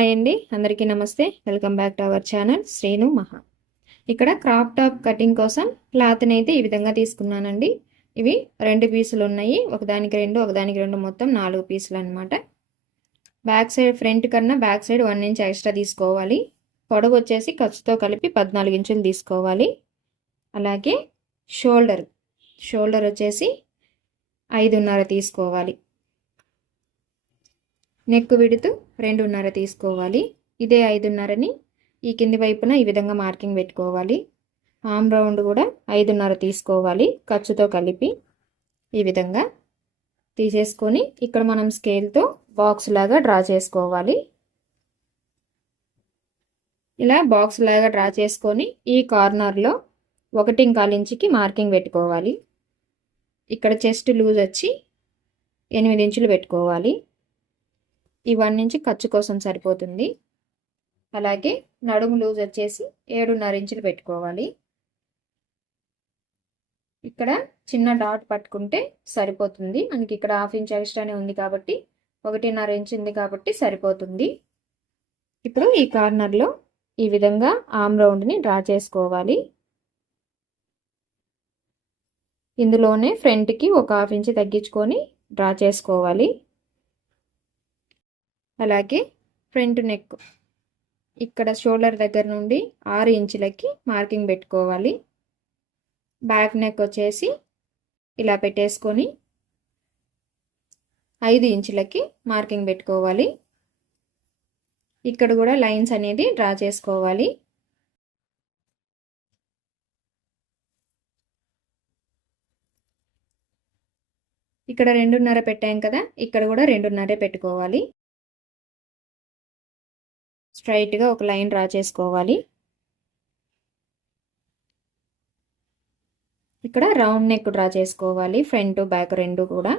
Hi అండి. అందరికీ నమస్తే. Welcome back to our channel. Srinu Maha. ఇక్కడ క్రాప్ టాప్ కటింగ్ కోసం క్లాత్ని అయితే ఈ విధంగా తీసుకున్నానండి. ఇవి రెండు పీసులు ఉన్నాయి. ఒకదానికి రెండు ఒకదానికి రెండు మొత్తం నాలుగు పీసులు అనమాట బ్యాక్ సైడ్ ఫ్రంట్ కన్నా back side one inch extra తీసుకోవాలి. పొడవు వచ్చేసి ఖర్చుతో కలిపి పద్నాలుగు ఇంచులు తీసుకోవాలి. అలాగే షోల్డర్ షోల్డర్ వచ్చేసి ఐదున్నర తీసుకోవాలి. నెక్ విడుతూ రెండున్నర తీసుకోవాలి. ఇదే ఐదున్నరని ఈ కింది వైపున ఈ విధంగా మార్కింగ్ పెట్టుకోవాలి. ఆమ్ రౌండ్ కూడా ఐదున్నర తీసుకోవాలి ఖర్చుతో కలిపి. ఈ విధంగా తీసేసుకొని ఇక్కడ మనం స్కేల్తో బాక్స్ లాగా డ్రా చేసుకోవాలి. ఇలా బాక్స్ లాగా డ్రా చేసుకొని ఈ కార్నర్లో ఒకటి ఇంకాలించికి మార్కింగ్ పెట్టుకోవాలి. ఇక్కడ చెస్ట్ లూజ్ వచ్చి ఎనిమిది ఇంచులు పెట్టుకోవాలి. ఈ వన్ ఇంచ్ ఖర్చు కోసం సరిపోతుంది. అలాగే నడుము లూజ్ వచ్చేసి ఏడున్నర ఇంచులు పెట్టుకోవాలి. ఇక్కడ చిన్న డాట్ పట్టుకుంటే సరిపోతుంది. మనకి ఇక్కడ హాఫ్ ఇంచ్ ఎక్స్ట్రానే ఉంది కాబట్టి ఒకటిన్నర ఇంచ్ ఉంది కాబట్టి సరిపోతుంది. ఇప్పుడు ఈ కార్నర్లో ఈ విధంగా ఆమ్ రౌండ్ని డ్రా చేసుకోవాలి. ఇందులోనే ఫ్రంట్కి ఒక హాఫ్ ఇంచ్ తగ్గించుకొని డ్రా చేసుకోవాలి. అలాగే ఫ్రంట్ నెక్ ఇక్కడ షోల్డర్ దగ్గర నుండి ఆరు ఇంచులకి మార్కింగ్ పెట్టుకోవాలి. బ్యాక్ నెక్ వచ్చేసి ఇలా పెట్టేసుకొని ఐదు ఇంచులకి మార్కింగ్ పెట్టుకోవాలి. ఇక్కడ కూడా లైన్స్ అనేది డ్రా చేసుకోవాలి. ఇక్కడ రెండున్నర పెట్టాం కదా ఇక్కడ కూడా రెండున్నరే పెట్టుకోవాలి. స్ట్రైట్గా ఒక లైన్ డ్రా చేసుకోవాలి. ఇక్కడ రౌండ్ నెక్ డ్రా చేసుకోవాలి ఫ్రంట్ బ్యాక్ రెండు కూడా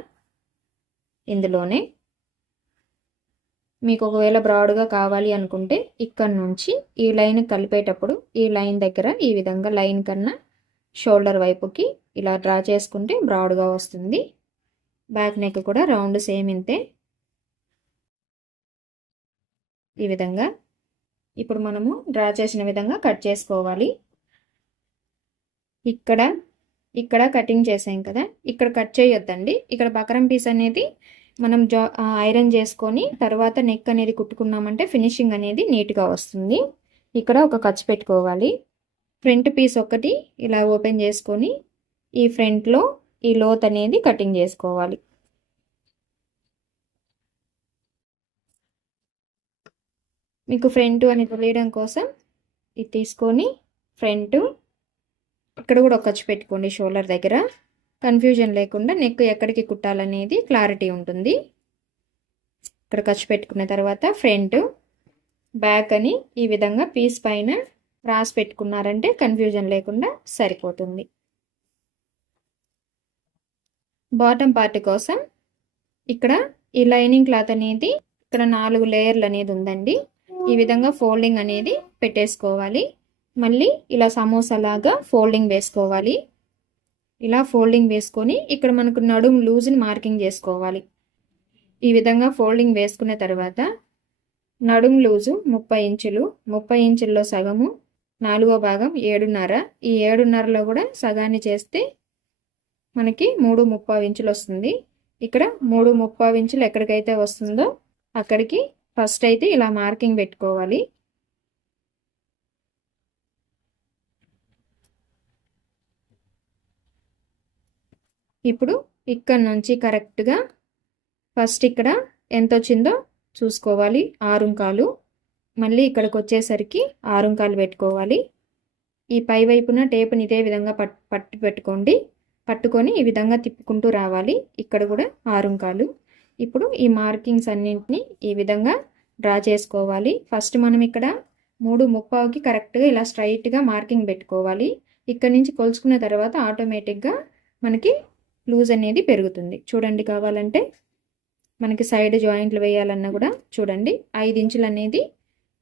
ఇందులోనే. మీకు ఒకవేళ బ్రాడ్గా కావాలి అనుకుంటే ఇక్కడ నుంచి ఈ లైన్ కలిపేటప్పుడు ఈ లైన్ దగ్గర ఈ విధంగా లైన్ కన్నా షోల్డర్ వైపుకి ఇలా డ్రా చేసుకుంటే బ్రాడ్గా వస్తుంది. బ్యాక్ నెక్ కూడా రౌండ్ సేమ్ ఇంతే. ఈ విధంగా ఇప్పుడు మనము డ్రా చేసిన విధంగా కట్ చేసుకోవాలి. ఇక్కడ ఇక్కడ కటింగ్ చేసాం కదా ఇక్కడ కట్ చేయొద్దండి. ఇక్కడ బకరం పీస్ అనేది మనం జా ఐరన్ చేసుకొని తర్వాత నెక్ అనేది కుట్టుకున్నామంటే ఫినిషింగ్ అనేది నీట్గా వస్తుంది. ఇక్కడ ఒక ఖర్చు పెట్టుకోవాలి. ఫ్రంట్ పీస్ ఒకటి ఇలా ఓపెన్ చేసుకొని ఈ ఫ్రంట్లో ఈ లోత్ అనేది కటింగ్ చేసుకోవాలి. మీకు ఫ్రంట్ అని తెలియడం కోసం ఇది తీసుకొని ఫ్రంట్ ఇక్కడ కూడా ఒక ఖర్చు పెట్టుకోండి షోల్డర్ దగ్గర. కన్ఫ్యూజన్ లేకుండా నెక్ ఎక్కడికి కుట్టాలనేది క్లారిటీ ఉంటుంది. ఇక్కడ ఖర్చు పెట్టుకున్న తర్వాత ఫ్రంట్ బ్యాక్ అని ఈ విధంగా పీస్ పైన రాసి పెట్టుకున్నారంటే కన్ఫ్యూజన్ లేకుండా సరిపోతుంది. బాటమ్ పార్ట్ కోసం ఇక్కడ ఈ లైనింగ్ క్లాత్ అనేది ఇక్కడ నాలుగు లేయర్లు అనేది ఉందండి. ఈ విధంగా ఫోల్డింగ్ అనేది పెట్టేసుకోవాలి. మళ్ళీ ఇలా సమోసాలాగా ఫోల్డింగ్ వేసుకోవాలి. ఇలా ఫోల్డింగ్ వేసుకొని ఇక్కడ మనకు నడుము లూజ్ని మార్కింగ్ చేసుకోవాలి. ఈ విధంగా ఫోల్డింగ్ వేసుకున్న తర్వాత నడుము లూజు ముప్పై ఇంచులు ముప్పై ఇంచుల్లో సగము నాలుగో భాగం ఏడున్నర. ఈ ఏడున్నరలో కూడా సగాన్ని చేస్తే మనకి మూడు ముప్పై ఇంచులు వస్తుంది. ఇక్కడ మూడు ముప్పై ఇంచులు ఎక్కడికైతే వస్తుందో అక్కడికి ఫస్ట్ అయితే ఇలా మార్కింగ్ పెట్టుకోవాలి. ఇప్పుడు ఇక్కడ నుంచి కరెక్ట్గా ఫస్ట్ ఇక్కడ ఎంత వచ్చిందో చూసుకోవాలి. ఆరుంకాలు మళ్ళీ ఇక్కడికి వచ్చేసరికి ఆరుంకాలు పెట్టుకోవాలి. ఈ పై వైపున టేపుని ఇదే విధంగా పట్ పట్టు పెట్టుకోండి. పట్టుకొని ఈ విధంగా తిప్పుకుంటూ రావాలి. ఇక్కడ కూడా ఆరుంకాలు ఇప్పుడు ఈ మార్కింగ్స్ అన్నింటినీ ఈ విధంగా డ్రా చేసుకోవాలి. ఫస్ట్ మనం ఇక్కడ మూడు ముప్పావుకి కరెక్ట్గా ఇలా స్ట్రైట్గా మార్కింగ్ పెట్టుకోవాలి. ఇక్కడ నుంచి కొలుచుకున్న తర్వాత ఆటోమేటిక్గా మనకి లూజ్ అనేది పెరుగుతుంది. చూడండి కావాలంటే మనకి సైడ్ జాయింట్లు వేయాలన్నా కూడా చూడండి ఐదు ఇంచులు అనేది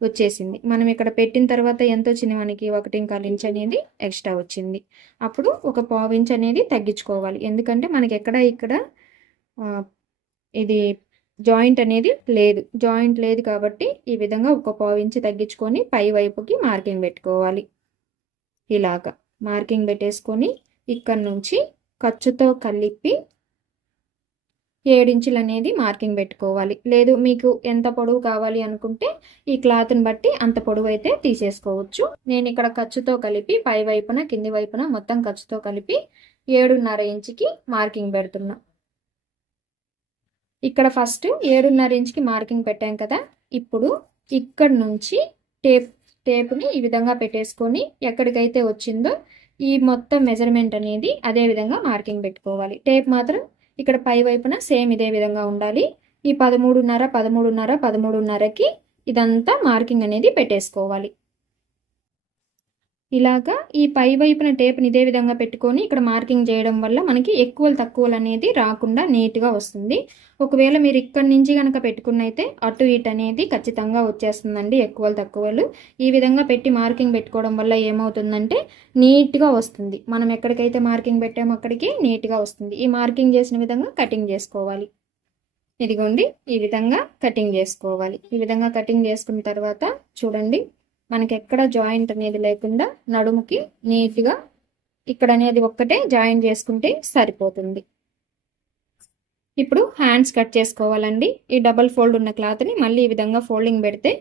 వచ్చేసింది. మనం ఇక్కడ పెట్టిన తర్వాత ఎంత వచ్చింది మనకి ఒకటి కాలు ఇంచ్ అనేది ఎక్స్ట్రా వచ్చింది. అప్పుడు ఒక పావు ఇంచ్ అనేది తగ్గించుకోవాలి. ఎందుకంటే మనకి ఎక్కడ ఇక్కడ ఇది జాయింట్ అనేది లేదు. జాయింట్ లేదు కాబట్టి ఈ విధంగా ఒక పావు ఇంచి తగ్గించుకొని పై వైపుకి మార్కింగ్ పెట్టుకోవాలి. ఇలాగా మార్కింగ్ పెట్టేసుకొని ఇక్కడ నుంచి ఖర్చుతో కలిపి ఏడించులు అనేది మార్కింగ్ పెట్టుకోవాలి. లేదు మీకు ఎంత పొడవు కావాలి అనుకుంటే ఈ క్లాత్ని బట్టి అంత పొడవు అయితే తీసేసుకోవచ్చు. నేను ఇక్కడ ఖర్చుతో కలిపి పై వైపున కింది వైపున మొత్తం ఖర్చుతో కలిపి ఏడున్నర ఇంచుకి మార్కింగ్ పెడుతున్నా. ఇక్కడ ఫస్ట్ ఏడున్నర ఇంచుకి మార్కింగ్ పెట్టాం కదా. ఇప్పుడు ఇక్కడ నుంచి టేప్ టేప్ని ఈ విధంగా పెట్టేసుకొని ఎక్కడికైతే వచ్చిందో ఈ మొత్తం మెజర్మెంట్ అనేది అదే విధంగా మార్కింగ్ పెట్టుకోవాలి. టేప్ మాత్రం ఇక్కడ పై వైపున సేమ్ ఇదే విధంగా ఉండాలి. ఈ పదమూడున్నర పదమూడున్నర పదమూడున్నరకి ఇదంతా మార్కింగ్ అనేది పెట్టేసుకోవాలి. ఇలాగా ఈ పై వైపున టేప్ని ఇదే విధంగా పెట్టుకొని ఇక్కడ మార్కింగ్ చేయడం వల్ల మనకి ఎక్కువలు తక్కువలు అనేది రాకుండా నీట్గా వస్తుంది. ఒకవేళ మీరు ఇక్కడి నుంచి కనుక పెట్టుకున్నైతే అటు ఇటు అనేది ఖచ్చితంగా వచ్చేస్తుందండి ఎక్కువలు తక్కువలు. ఈ విధంగా పెట్టి మార్కింగ్ పెట్టుకోవడం వల్ల ఏమవుతుందంటే నీట్గా వస్తుంది. మనం ఎక్కడికైతే మార్కింగ్ పెట్టామో అక్కడికి నీట్గా వస్తుంది. ఈ మార్కింగ్ చేసిన విధంగా కటింగ్ చేసుకోవాలి. ఇదిగోండి ఈ విధంగా కటింగ్ చేసుకోవాలి. ఈ విధంగా కటింగ్ చేసుకున్న తర్వాత చూడండి. మనకి ఎక్కడ జాయింట్ అనేది లేకుండా నడుముకి నీట్గా ఇక్కడ అనేది ఒక్కటే జాయిన్ చేసుకుంటే సరిపోతుంది. ఇప్పుడు హ్యాండ్స్ కట్ చేసుకోవాలండి. ఈ డబల్ ఫోల్డ్ ఉన్న క్లాత్ని మళ్ళీ ఈ విధంగా ఫోల్డింగ్ పెడితే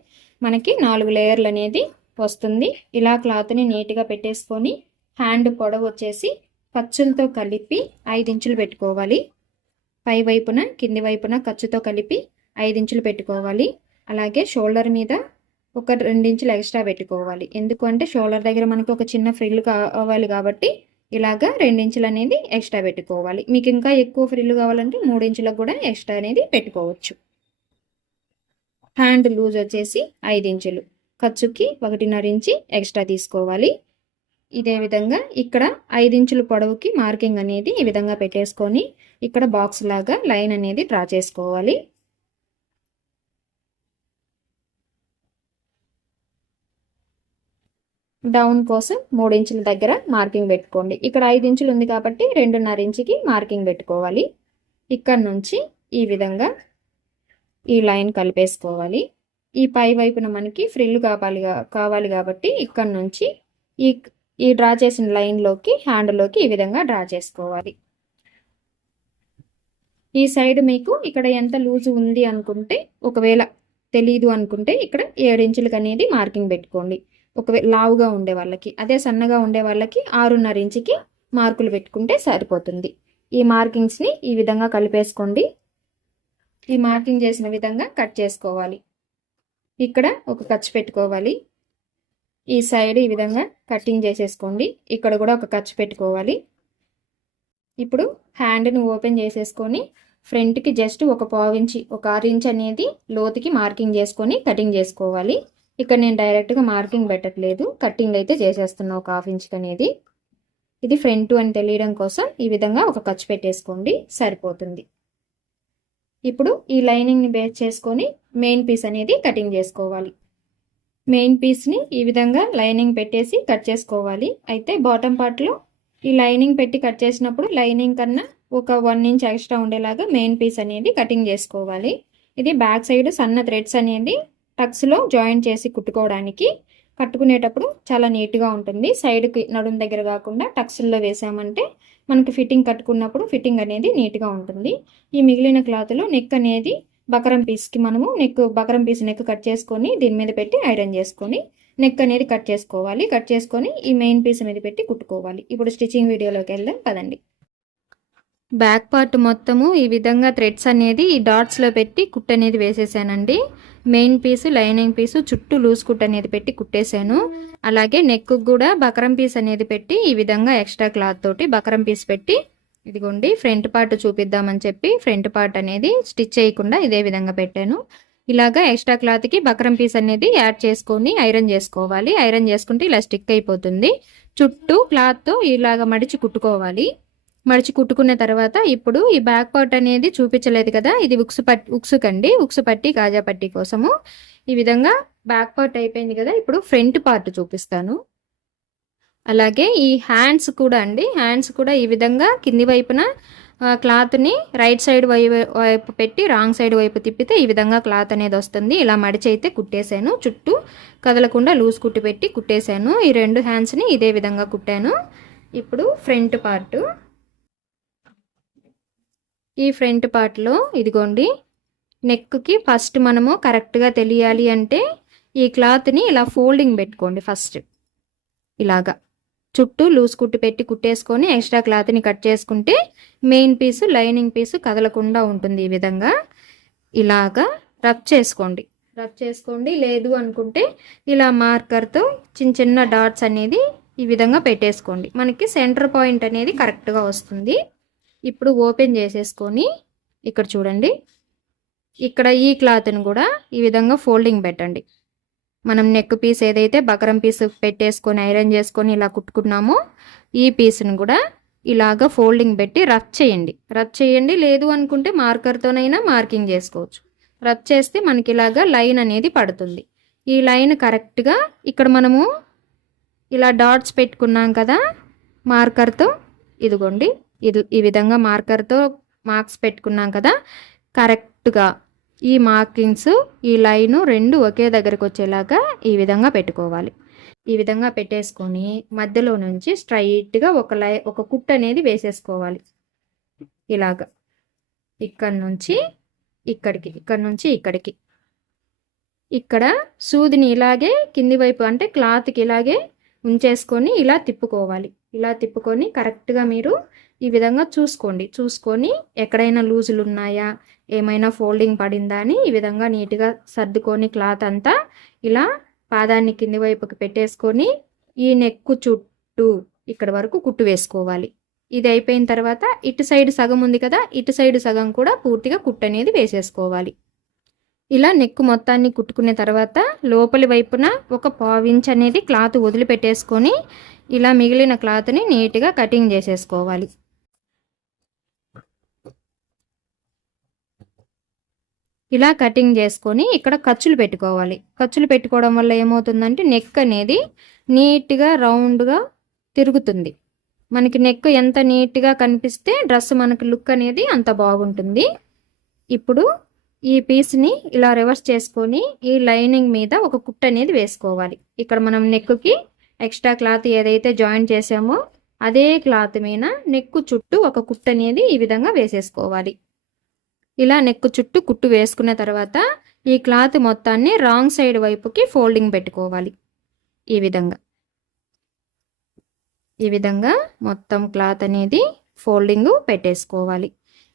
మనకి నాలుగు లేయర్లు అనేది వస్తుంది. ఇలా క్లాత్ని నీట్గా పెట్టేసుకొని హ్యాండ్ పొడవు వచ్చేసి ఖర్చులతో కలిపి ఐదు ఇంచులు పెట్టుకోవాలి. పై వైపున కింది వైపున ఖర్చుతో కలిపి ఐదు ఇంచులు పెట్టుకోవాలి. అలాగే షోల్డర్ మీద ఒక రెండించులు ఎక్స్ట్రా పెట్టుకోవాలి. ఎందుకంటే షోల్డర్ దగ్గర మనకి ఒక చిన్న ఫ్రిల్ కావాలి కాబట్టి ఇలాగా రెండించులు అనేది ఎక్స్ట్రా పెట్టుకోవాలి. మీకు ఇంకా ఎక్కువ ఫ్రిల్ కావాలంటే మూడించులకు కూడా ఎక్స్ట్రా అనేది పెట్టుకోవచ్చు. హ్యాండ్ లూజ్ వచ్చేసి ఐదు ఇంచులు ఖర్చుకి ఒకటిన్నర ఇంచి ఎక్స్ట్రా తీసుకోవాలి. ఇదే విధంగా ఇక్కడ ఇంచుల పొడవుకి మార్కింగ్ అనేది ఈ విధంగా పెట్టేసుకొని ఇక్కడ బాక్స్ లాగా లైన్ అనేది డ్రా చేసుకోవాలి. డౌన్ కోసం మూడు ఇంచుల దగ్గర మార్కింగ్ పెట్టుకోండి. ఇక్కడ ఐదు ఇంచులు ఉంది కాబట్టి రెండున్నర ఇంచుకి మార్కింగ్ పెట్టుకోవాలి. ఇక్కడ నుంచి ఈ విధంగా ఈ లైన్ కలిపేసుకోవాలి. ఈ పై వైపున మనకి ఫ్రిల్ కావాలి కావాలి కాబట్టి ఇక్కడ నుంచి ఈ ఈ డ్రా చేసిన లైన్లోకి హ్యాండ్లోకి ఈ విధంగా డ్రా చేసుకోవాలి. ఈ సైడ్ మీకు ఇక్కడ ఎంత లూజ్ ఉంది అనుకుంటే ఒకవేళ తెలీదు అనుకుంటే ఇక్కడ ఏడు ఇంచులకు అనేది మార్కింగ్ పెట్టుకోండి. ఒకవేళ లావుగా ఉండే వాళ్ళకి అదే సన్నగా ఉండే వాళ్ళకి ఆరున్నర ఇంచుకి మార్కులు పెట్టుకుంటే సరిపోతుంది. ఈ మార్కింగ్స్ని ఈ విధంగా కలిపేసుకోండి. ఈ మార్కింగ్ చేసిన విధంగా కట్ చేసుకోవాలి. ఇక్కడ ఒక ఖర్చు పెట్టుకోవాలి. ఈ సైడ్ ఈ విధంగా కటింగ్ చేసేసుకోండి. ఇక్కడ కూడా ఒక ఖర్చు పెట్టుకోవాలి. ఇప్పుడు హ్యాండ్ని ఓపెన్ చేసేసుకొని ఫ్రంట్కి జస్ట్ ఒక పావు ఇంచి ఒక ఆరు ఇంచ్ అనేది లోతుకి మార్కింగ్ చేసుకొని కటింగ్ చేసుకోవాలి. ఇక్కడ నేను డైరెక్ట్గా మార్కింగ్ పెట్టట్లేదు. కట్టింగ్ అయితే చేసేస్తున్నా ఒక హాఫ్ ఇంచ్కి అనేది. ఇది ఫ్రంట్ అని తెలియడం కోసం ఈ విధంగా ఒక ఖర్చు పెట్టేసుకోండి. సరిపోతుంది. ఇప్పుడు ఈ లైనింగ్ని బేస్ చేసుకొని మెయిన్ పీస్ అనేది కటింగ్ చేసుకోవాలి. మెయిన్ పీస్ని ఈ విధంగా లైనింగ్ పెట్టేసి కట్ చేసుకోవాలి. అయితే బాటమ్ పార్ట్లో ఈ లైనింగ్ పెట్టి కట్ చేసినప్పుడు లైనింగ్ కన్నా ఒక వన్ ఇంచ్ ఎక్స్ట్రా ఉండేలాగా మెయిన్ పీస్ అనేది కటింగ్ చేసుకోవాలి. ఇది బ్యాక్ సైడ్ సన్న థ్రెడ్స్ అనేది టక్స్లో జాయిన్ చేసి కుట్టుకోవడానికి కట్టుకునేటప్పుడు చాలా నీట్గా ఉంటుంది. సైడ్కి నడుం దగ్గర కాకుండా టక్స్ల్లో వేసామంటే మనకి ఫిట్టింగ్ కట్టుకున్నప్పుడు ఫిట్టింగ్ అనేది నీట్గా ఉంటుంది. ఈ మిగిలిన క్లాత్లో నెక్ అనేది బకరం పీస్కి మనము neck buckram piece neck cut చేసుకొని దీని మీద పెట్టి ఐరన్ చేసుకొని నెక్ అనేది కట్ చేసుకోవాలి. కట్ చేసుకొని ఈ మెయిన్ పీస్ మీద పెట్టి కుట్టుకోవాలి. ఇప్పుడు స్టిచ్చింగ్ వీడియోలోకి వెళ్దాం. పదండి. బ్యాక్ పార్ట్ మొత్తము ఈ విధంగా థ్రెడ్స్ అనేది ఈ డాట్స్లో పెట్టి కుట్ అనేది వేసేసానండి. మెయిన్ పీసు లైనింగ్ పీసు చుట్టూ లూజ్ కుట్ అనేది పెట్టి కుట్టేశాను. అలాగే నెక్ కూడా బకరం పీస్ అనేది పెట్టి ఈ విధంగా ఎక్స్ట్రా క్లాత్ తోటి బకరం పీస్ పెట్టి ఇదిగోండి ఫ్రంట్ పార్ట్ చూపిద్దామని చెప్పి ఫ్రంట్ పార్ట్ అనేది స్టిచ్ చేయకుండా ఇదే విధంగా పెట్టాను. ఇలాగా ఎక్స్ట్రా క్లాత్కి బకరం పీస్ అనేది యాడ్ చేసుకొని ఐరన్ చేసుకోవాలి. ఐరన్ చేసుకుంటే ఇలా స్టిక్ అయిపోతుంది. చుట్టూ క్లాత్తో ఇలాగ మడిచి కుట్టుకోవాలి. మడిచి కుట్టుకున్న తర్వాత ఇప్పుడు ఈ బ్యాక్ పార్ట్ అనేది చూపించలేదు కదా ఇది ఉక్సు పట్టి ఉక్సుకండి. ఉక్సు పట్టి కాజా పట్టి కోసము ఈ విధంగా బ్యాక్ పార్ట్ అయిపోయింది కదా ఇప్పుడు ఫ్రంట్ పార్ట్ చూపిస్తాను. అలాగే ఈ హ్యాండ్స్ కూడా అండి హ్యాండ్స్ కూడా ఈ విధంగా కింది వైపున క్లాత్ని రైట్ సైడ్ వైపు వైపు పెట్టి రాంగ్ సైడ్ వైపు తిప్పితే ఈ విధంగా క్లాత్ అనేది వస్తుంది. ఇలా మడిచి అయితే కుట్టేశాను. చుట్టూ కదలకుండా లూజ్ కుట్టి పెట్టి కుట్టేశాను. ఈ రెండు హ్యాండ్స్ని ఇదే విధంగా కుట్టాను. ఇప్పుడు ఫ్రంట్ పార్ట్. ఈ ఫ్రంట్ పార్ట్లో ఇదిగోండి నెక్కి ఫస్ట్ మనము కరెక్ట్గా తెలియాలి అంటే ఈ క్లాత్ని ఇలా ఫోల్డింగ్ పెట్టుకోండి ఫస్ట్ ఇలాగా. చుట్టూ లూజ్ కుట్టి పెట్టి కుట్టేసుకొని ఎక్స్ట్రా క్లాత్ని కట్ చేసుకుంటే మెయిన్ పీసు లైనింగ్ పీసు కదలకుండా ఉంటుంది ఈ విధంగా. ఇలాగా రబ్ చేసుకోండి. రబ్ చేసుకోండి లేదు అనుకుంటే ఇలా మార్కర్తో చిన్న చిన్న డాట్స్ అనేది ఈ విధంగా పెట్టేసుకోండి. మనకి సెంటర్ పాయింట్ అనేది కరెక్ట్గా వస్తుంది. ఇప్పుడు ఓపెన్ చేసేసుకొని ఇక్కడ చూడండి. ఇక్కడ ఈ క్లాత్ని కూడా ఈ విధంగా ఫోల్డింగ్ పెట్టండి. మనం నెక్ పీస్ ఏదైతే బకరం పీస్ పెట్టేసుకొని ఐరన్ చేసుకొని ఇలా కుట్టుకున్నామో ఈ పీస్ని కూడా ఇలాగ ఫోల్డింగ్ పెట్టి రఫ్ చేయండి. రఫ్ చేయండి లేదు అనుకుంటే మార్కర్తోనైనా మార్కింగ్ చేసుకోవచ్చు. రఫ్ చేస్తే మనకి ఇలాగా లైన్ అనేది పడుతుంది. ఈ లైన్ కరెక్ట్గా ఇక్కడ మనము ఇలా డాట్స్ పెట్టుకున్నాం కదా మార్కర్తో ఇదిగోండి. ఇది ఈ విధంగా మార్కర్తో మార్క్స్ పెట్టుకున్నాం కదా? కరెక్ట్గా ఈ మార్కింగ్స్ ఈ లైను రెండు ఒకే దగ్గరకు వచ్చేలాగా ఈ విధంగా పెట్టుకోవాలి. ఈ విధంగా పెట్టేసుకొని మధ్యలో నుంచి స్ట్రైట్గా ఒక లై ఒక కుట్ అనేది వేసేసుకోవాలి. ఇలాగ. ఇక్కడ నుంచి ఇక్కడికి ఇక్కడ నుంచి ఇక్కడికి. ఇక్కడ సూదిని ఇలాగే కింది వైపు అంటే క్లాత్కి ఇలాగే ఉంచేసుకొని ఇలా తిప్పుకోవాలి. ఇలా తిప్పుకొని కరెక్ట్గా మీరు ఈ విధంగా చూసుకోండి. చూసుకొని ఎక్కడైనా లూజులు ఉన్నాయా? ఏమైనా ఫోల్డింగ్ పడిందా అని ఈ విధంగా నీట్గా సర్దుకొని క్లాత్ అంతా ఇలా పాదాన్ని కింది వైపుకి పెట్టేసుకొని ఈ నెక్కు చుట్టూ ఇక్కడ వరకు కుట్టు వేసుకోవాలి. ఇది అయిపోయిన తర్వాత ఇటు సైడ్ సగం ఉంది కదా ఇటు సైడ్ సగం కూడా పూర్తిగా కుట్టు అనేది వేసేసుకోవాలి. ఇలా నెక్కు మొత్తాన్ని కుట్టుకునే తర్వాత లోపలి వైపున ఒక పావించ్ అనేది క్లాత్ వదిలిపెట్టేసుకొని ఇలా మిగిలిన క్లాత్ని నీట్గా కటింగ్ చేసేసుకోవాలి. ఇలా కటింగ్ చేసుకొని ఇక్కడ ఖర్చులు పెట్టుకోవాలి. ఖర్చులు పెట్టుకోవడం వల్ల ఏమవుతుందంటే నెక్ అనేది నీట్గా రౌండ్గా తిరుగుతుంది. మనకి నెక్ ఎంత నీట్గా కనిపిస్తే డ్రెస్ మనకి లుక్ అనేది అంత బాగుంటుంది. ఇప్పుడు ఈ పీస్ని ఇలా రివర్స్ చేసుకొని ఈ లైనింగ్ మీద ఒక కుట్ అనేది వేసుకోవాలి. ఇక్కడ మనం నెక్కి ఎక్స్ట్రా క్లాత్ ఏదైతే జాయిన్ చేసామో అదే క్లాత్ మీద నెక్కు చుట్టూ ఒక కుట్ అనేది ఈ విధంగా వేసేసుకోవాలి. ఇలా నెక్ చుట్టూ కుట్టు వేసుకున్న తర్వాత ఈ క్లాత్ మొత్తాన్ని రాంగ్ సైడ్ వైపుకి ఫోల్డింగ్ పెట్టుకోవాలి. ఈ విధంగా. ఈ విధంగా మొత్తం క్లాత్ అనేది ఫోల్డింగ్ పెట్టేసుకోవాలి.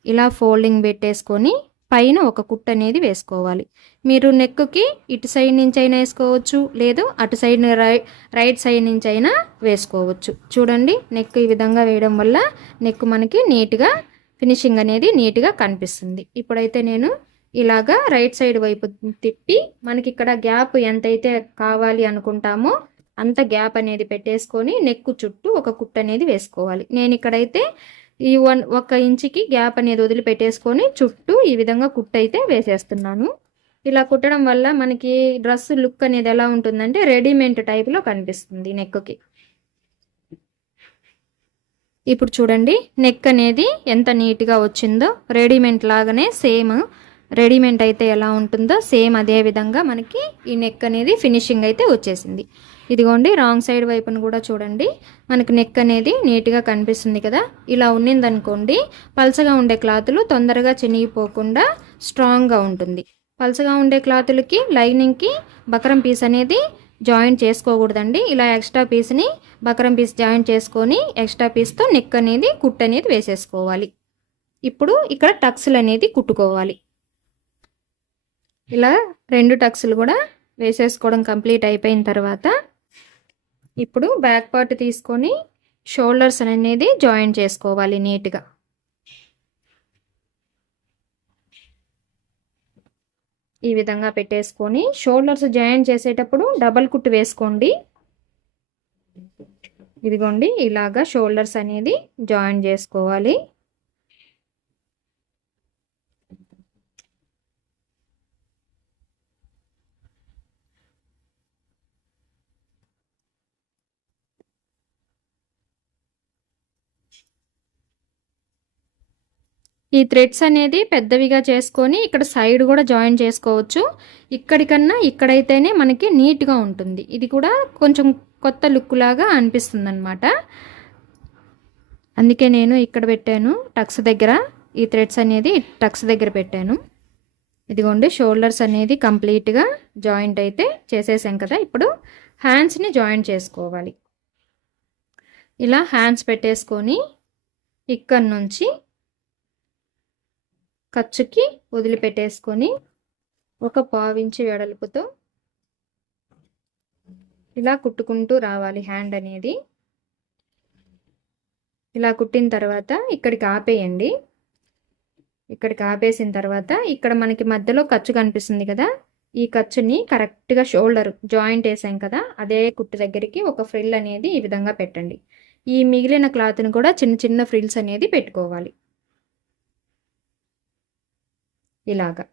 ఇలా ఫోల్డింగ్ పెట్టేసుకొని పైన ఒక కుట్ అనేది వేసుకోవాలి. మీరు నెక్కి ఇటు సైడ్ నుంచి అయినా వేసుకోవచ్చు లేదు అటు సైడ్ రైట్ సైడ్ నుంచి అయినా వేసుకోవచ్చు. చూడండి నెక్ ఈ విధంగా వేయడం వల్ల నెక్ మనకి నీట్గా ఫినిషింగ్ అనేది నీట్గా కనిపిస్తుంది. ఇప్పుడైతే నేను ఇలాగా రైట్ సైడ్ వైపు తిప్పి మనకి ఇక్కడ గ్యాప్ ఎంతైతే కావాలి అనుకుంటామో అంత గ్యాప్ అనేది పెట్టేసుకొని నెక్ చుట్టూ ఒక కుట్ అనేది వేసుకోవాలి. నేను ఇక్కడైతే ఈ వన్ ఒక ఇంచుకి గ్యాప్ అనేది వదిలిపెట్టేసుకొని చుట్టూ ఈ విధంగా కుట్ అయితే వేసేస్తున్నాను. ఇలా కుట్టడం వల్ల మనకి డ్రెస్ లుక్ అనేది ఎలా ఉంటుందంటే రెడీమేడ్ టైప్లో కనిపిస్తుంది నెక్కి ఇప్పుడు చూడండి నెక్ అనేది ఎంత నీట్గా వచ్చిందో రెడీమేడ్ లాగానే సేమ్ రెడీమేడ్ అయితే ఎలా ఉంటుందో సేమ్ అదే విధంగా మనకి ఈ నెక్ అనేది ఫినిషింగ్ అయితే వచ్చేసింది. ఇదిగోండి రాంగ్ సైడ్ వైపును కూడా చూడండి. మనకు నెక్ అనేది నీట్గా కనిపిస్తుంది కదా. ఇలా ఉన్నిందనుకోండి పలసగా ఉండే క్లాతులు తొందరగా చినిగిపోకుండా స్ట్రాంగ్గా ఉంటుంది. పలసగా ఉండే క్లాతులకి లైనింగ్కి బకరం పీస్ అనేది జాయింట్ చేసుకోకూడదండి. ఇలా ఎక్స్ట్రా పీస్ని బకరం పీస్ జాయింట్ చేసుకొని ఎక్స్ట్రా పీస్తో నెక్ అనేది కుట్ అనేది వేసేసుకోవాలి. ఇప్పుడు ఇక్కడ టక్స్లు అనేది కుట్టుకోవాలి. ఇలా రెండు టక్స్లు కూడా వేసేసుకోవడం కంప్లీట్ అయిపోయిన తర్వాత ఇప్పుడు బ్యాక్ పార్ట్ తీసుకొని షోల్డర్స్ అనేది జాయిన్ చేసుకోవాలి నీట్గా. ఈ విధంగా పెట్టేసుకొని షోల్డర్స్ జాయిన్ చేసేటప్పుడు డబల్ కుట్టు వేసుకోండి. ఇదిగోండి ఇలాగా షోల్డర్స్ అనేది జాయిన్ చేసుకోవాలి. ఈ థ్రెడ్స్ అనేది పెద్దవిగా చేసుకొని ఇక్కడ సైడ్ కూడా జాయిన్ చేసుకోవచ్చు. ఇక్కడికన్నా ఇక్కడైతేనే మనకి నీట్గా ఉంటుంది. ఇది కూడా కొంచెం కొత్త లుక్ లాగా అనిపిస్తుంది అనమాట అందుకే నేను ఇక్కడ పెట్టాను. టక్స్ దగ్గర ఈ థ్రెడ్స్ అనేది టక్స్ దగ్గర పెట్టాను. ఇదిగోండి షోల్డర్స్ అనేది కంప్లీట్గా జాయింట్ అయితే చేసేసాం కదా. ఇప్పుడు హ్యాండ్స్ని జాయింట్ చేసుకోవాలి. ఇలా హ్యాండ్స్ పెట్టేసుకొని ఇక్కడ నుంచి ఖర్చుకి వదిలిపెట్టేసుకొని ఒక పావించి వెడల్పుతో ఇలా కుట్టుకుంటూ రావాలి హ్యాండ్ అనేది. ఇలా కుట్టిన తర్వాత ఇక్కడికి ఆపేయండి. ఇక్కడికి ఆపేసిన తర్వాత ఇక్కడ మనకి మధ్యలో ఖర్చు కనిపిస్తుంది కదా ఈ ఖర్చుని కరెక్ట్గా షోల్డర్ జాయింట్ వేసాం కదా అదే కుట్టు దగ్గరికి ఒక ఫ్రిల్ అనేది ఈ విధంగా పెట్టండి. ఈ మిగిలిన క్లాత్ని కూడా చిన్న చిన్న ఫ్రిల్స్ అనేది పెట్టుకోవాలి. ఇలాగా.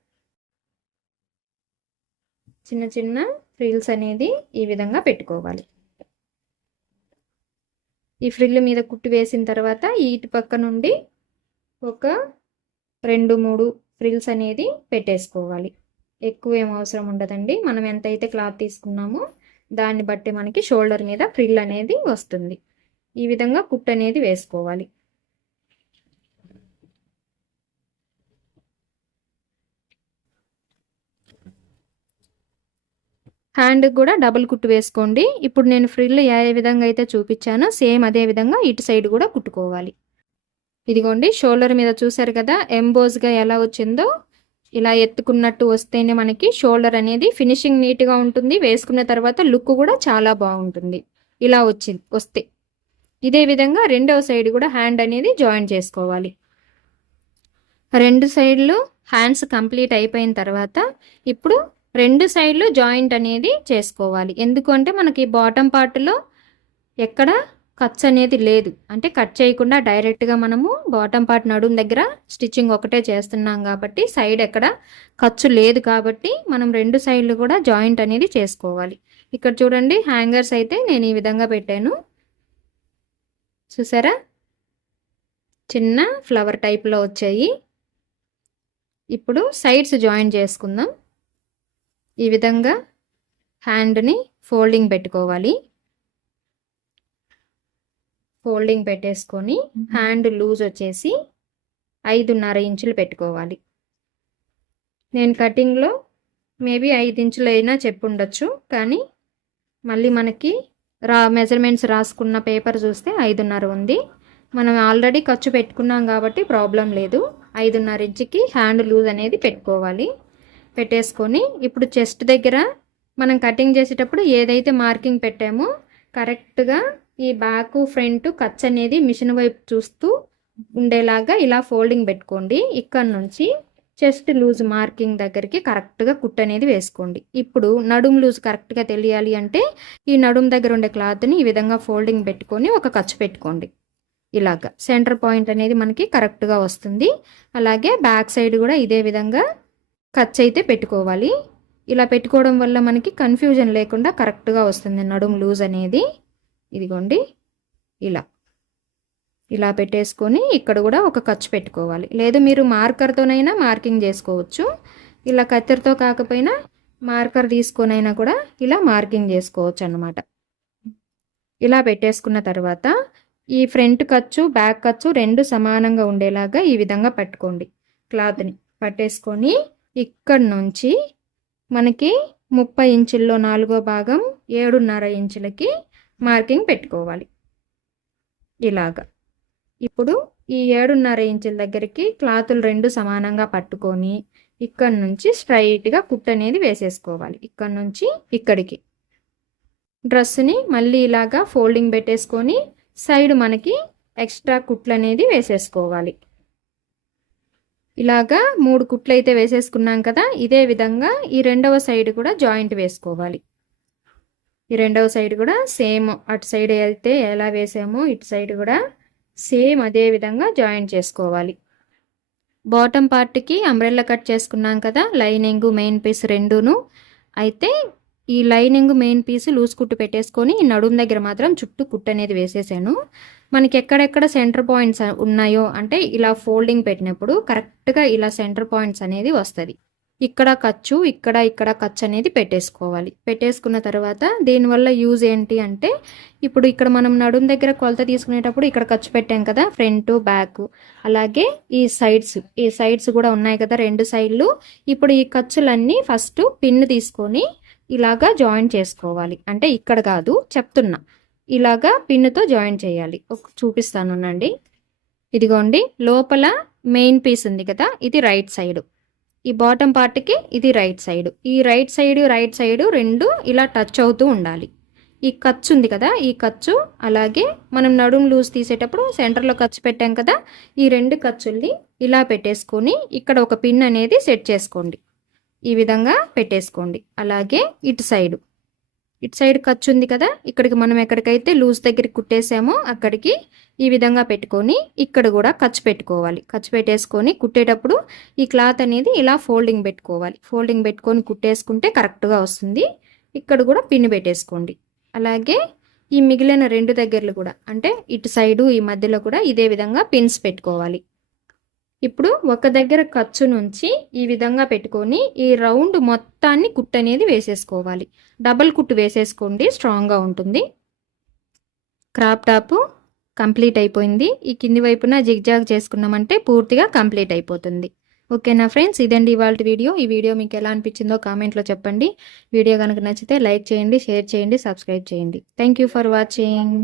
చిన్న చిన్న ఫ్రిల్స్ అనేది ఈ విధంగా పెట్టుకోవాలి. ఈ ఫ్రిల్ మీద కుట్టు వేసిన తర్వాత ఇటు పక్క నుండి ఒక రెండు మూడు ఫ్రిల్స్ అనేది పెట్టేసుకోవాలి. ఎక్కువ ఏం అవసరం ఉండదండి. మనం ఎంతైతే క్లాత్ తీసుకున్నామో దాన్ని బట్టి మనకి షోల్డర్ మీద ఫ్రిల్ అనేది వస్తుంది. ఈ విధంగా కుట్టు అనేది వేసుకోవాలి. హ్యాండ్ కూడా డబుల్ కుట్టు వేసుకోండి. ఇప్పుడు నేను ఫ్రిల్ ఏ విధంగా అయితే చూపించానో సేమ్ అదే విధంగా ఇటు సైడ్ కూడా కుట్టుకోవాలి. ఇదిగోండి షోల్డర్ మీద చూసారు కదా ఎంబోజ్గా ఎలా వచ్చిందో ఇలా ఎత్తుకున్నట్టు వస్తేనే మనకి షోల్డర్ అనేది ఫినిషింగ్ నీట్గా ఉంటుంది. వేసుకున్న తర్వాత లుక్ కూడా చాలా బాగుంటుంది. ఇలా వచ్చింది వస్తే. ఇదే విధంగా రెండవ సైడ్ కూడా హ్యాండ్ అనేది జాయిన్ చేసుకోవాలి. రెండు సైడ్లు హ్యాండ్స్ కంప్లీట్ అయిపోయిన తర్వాత ఇప్పుడు రెండు సైడ్లు జాయింట్ అనేది చేసుకోవాలి. ఎందుకంటే మనకి బాటమ్ పార్ట్లో ఎక్కడ కట్స్ అనేది లేదు. అంటే కట్ చేయకుండా డైరెక్ట్గా మనము బాటమ్ పార్ట్ నడుము దగ్గర స్టిచ్చింగ్ ఒకటే చేస్తున్నాం కాబట్టి సైడ్ ఎక్కడ ఖర్చు లేదు కాబట్టి మనం రెండు సైడ్లు కూడా జాయింట్ అనేది చేసుకోవాలి. ఇక్కడ చూడండి హ్యాంగర్స్ అయితే నేను ఈ విధంగా పెట్టాను. చూసారా? చిన్న ఫ్లవర్ టైప్లో వచ్చాయి. ఇప్పుడు సైడ్స్ జాయిన్ చేసుకుందాం. ఈ విధంగా హ్యాండ్ని ఫోల్డింగ్ పెట్టుకోవాలి. ఫోల్డింగ్ పెట్టేసుకొని హ్యాండ్ లూజ్ వచ్చేసి ఐదున్నర ఇంచులు పెట్టుకోవాలి. నేను కటింగ్లో మేబీ ఐదు ఇంచులు అయినా చెప్పుండొచ్చు కానీ మళ్ళీ మనకి రా మెజర్మెంట్స్ రాసుకున్న పేపర్ చూస్తే ఐదున్నర ఉంది. మనం ఆల్రెడీ ఖర్చు పెట్టుకున్నాం కాబట్టి ప్రాబ్లం లేదు. ఐదున్నర ఇంచుకి హ్యాండ్ లూజ్ అనేది పెట్టుకోవాలి. పెట్టేసుకొని ఇప్పుడు చెస్ట్ దగ్గర మనం కటింగ్ చేసేటప్పుడు ఏదైతే మార్కింగ్ పెట్టామో కరెక్ట్గా ఈ బ్యాక్ ఫ్రంట్ కచ్ అనేది మిషన్ వైపు చూస్తూ ఉండేలాగా ఇలా ఫోల్డింగ్ పెట్టుకోండి. ఇక్కడ నుంచి చెస్ట్ లూజ్ మార్కింగ్ దగ్గరికి కరెక్ట్గా కుట్ అనేది వేసుకోండి. ఇప్పుడు నడుం లూజ్ కరెక్ట్గా తెలియాలి అంటే ఈ నడుం దగ్గర ఉండే క్లాత్ని ఈ విధంగా ఫోల్డింగ్ పెట్టుకొని ఒక ఖర్చు పెట్టుకోండి. ఇలాగ. సెంటర్ పాయింట్ అనేది మనకి కరెక్ట్గా వస్తుంది. అలాగే బ్యాక్ సైడ్ కూడా ఇదే విధంగా ఖర్చు అయితే పెట్టుకోవాలి. ఇలా పెట్టుకోవడం వల్ల మనకి కన్ఫ్యూజన్ లేకుండా కరెక్ట్గా వస్తుంది. నడుము లూజ్ అనేది. ఇదిగోండి. ఇలా. ఇలా పెట్టేసుకొని ఇక్కడ కూడా ఒక ఖర్చు పెట్టుకోవాలి. లేదు మీరు మార్కర్తోనైనా మార్కింగ్ చేసుకోవచ్చు. ఇలా కత్తెరతో కాకపోయినా మార్కర్ తీసుకొనైనా కూడా ఇలా మార్కింగ్ చేసుకోవచ్చు అన్నమాట ఇలా పెట్టేసుకున్న తర్వాత ఈ ఫ్రంట్ ఖర్చు బ్యాక్ ఖర్చు రెండు సమానంగా ఉండేలాగా ఈ విధంగా పట్టుకోండి. క్లాత్ని పట్టేసుకొని ఇక్కడ నుంచి మనకి ముప్పై ఇంచుల్లో నాలుగో భాగం ఏడున్నర ఇంచులకి మార్కింగ్ పెట్టుకోవాలి. ఇలాగా. ఇప్పుడు ఈ ఏడున్నర ఇంచుల దగ్గరికి క్లాతులు రెండు సమానంగా పట్టుకొని ఇక్కడ నుంచి స్ట్రైట్గా కుట్ అనేది వేసేసుకోవాలి. ఇక్కడ నుంచి ఇక్కడికి. డ్రెస్ని మళ్ళీ ఇలాగా ఫోల్డింగ్ పెట్టేసుకొని సైడ్ మనకి ఎక్స్ట్రా కుట్లు అనేది వేసేసుకోవాలి. ఇలాగా మూడు కుట్లు అయితే వేసేసుకున్నాం కదా ఇదే విధంగా ఈ రెండవ సైడ్ కూడా జాయింట్ వేసుకోవాలి. ఈ రెండవ సైడ్ కూడా సేమ్ అటు సైడ్ అయితే ఎలా వేసామో ఇటు సైడ్ కూడా సేమ్ అదే విధంగా జాయింట్ చేసుకోవాలి. బాటమ్ పార్ట్కి అంబ్రెల్లా కట్ చేసుకున్నాం కదా లైనింగ్ మెయిన్ పీస్ రెండును. అయితే ఈ లైనింగ్ మెయిన్ పీస్ లూజ్ కుట్టు పెట్టేసుకొని ఈ నడుము దగ్గర మాత్రం చుట్టూ కుట్టు అనేది వేసేసాను. మనకి ఎక్కడెక్కడ సెంటర్ పాయింట్స్ ఉన్నాయో అంటే ఇలా ఫోల్డింగ్ పెట్టినప్పుడు కరెక్ట్గా ఇలా సెంటర్ పాయింట్స్ అనేది వస్తుంది. ఇక్కడ ఖర్చు ఇక్కడ ఇక్కడ ఖర్చు అనేది పెట్టేసుకోవాలి. పెట్టేసుకున్న తర్వాత దీనివల్ల యూజ్ ఏంటి అంటే ఇప్పుడు ఇక్కడ మనం నడుం దగ్గర కొలత తీసుకునేటప్పుడు ఇక్కడ ఖర్చు పెట్టాం కదా ఫ్రంట్ బ్యాక్. అలాగే ఈ సైడ్స్ ఈ సైడ్స్ కూడా ఉన్నాయి కదా రెండు సైడ్లు. ఇప్పుడు ఈ ఖర్చులన్నీ ఫస్ట్ పిన్ తీసుకొని ఇలాగా జాయిన్ చేసుకోవాలి. అంటే ఇక్కడ కాదు చెప్తున్నా. ఇలాగా పిన్నుతో జాయిన్ చేయాలి. ఒక చూపిస్తానునండి ఇదిగోండి లోపల మెయిన్ పీస్ ఉంది కదా ఇది రైట్ సైడ్. ఈ బాటమ్ పార్ట్కి ఇది రైట్ సైడ్. ఈ రైట్ సైడ్ రైట్ సైడ్ రెండు ఇలా టచ్ అవుతూ ఉండాలి. ఈ ఖర్చు ఉంది కదా ఈ ఖర్చు అలాగే మనం నడుము లూజ్ తీసేటప్పుడు సెంటర్లో ఖర్చు పెట్టాం కదా ఈ రెండు ఖర్చుల్ని ఇలా పెట్టేసుకొని ఇక్కడ ఒక పిన్ అనేది సెట్ చేసుకోండి. ఈ విధంగా పెట్టేసుకోండి. అలాగే ఇటు సైడు. ఇటు సైడ్ ఖర్చు ఉంది కదా ఇక్కడికి మనం ఎక్కడికైతే లూజ్ దగ్గరికి కుట్టేసామో అక్కడికి ఈ విధంగా పెట్టుకొని ఇక్కడ కూడా ఖర్చు పెట్టుకోవాలి. ఖర్చు పెట్టేసుకొని కుట్టేటప్పుడు ఈ క్లాత్ అనేది ఇలా ఫోల్డింగ్ పెట్టుకోవాలి. ఫోల్డింగ్ పెట్టుకొని కుట్టేసుకుంటే కరెక్ట్గా వస్తుంది. ఇక్కడ కూడా పిన్ పెట్టేసుకోండి. అలాగే ఈ మిగిలిన రెండు దగ్గరలు కూడా అంటే ఇటు సైడు ఈ మధ్యలో కూడా ఇదే విధంగా పిన్స్ పెట్టుకోవాలి. ఇప్పుడు ఒక దగ్గర ఖర్చు నుంచి ఈ విధంగా పెట్టుకొని ఈ రౌండ్ మొత్తాన్ని కుట్టు అనేది వేసేసుకోవాలి. డబల్ కుట్టు వేసేసుకోండి స్ట్రాంగ్గా ఉంటుంది. క్రాప్ టాప్ కంప్లీట్ అయిపోయింది. ఈ కింది వైపున జిగ్జాగ్ చేసుకున్నామంటే పూర్తిగా కంప్లీట్ అయిపోతుంది. ఓకేనా ఫ్రెండ్స్? ఇదండి ఇవాళ వీడియో. ఈ వీడియో మీకు ఎలా అనిపించిందో కామెంట్లో చెప్పండి. వీడియో కనుక నచ్చితే లైక్ చేయండి షేర్ చేయండి సబ్స్క్రైబ్ చేయండి. Thank you for watching.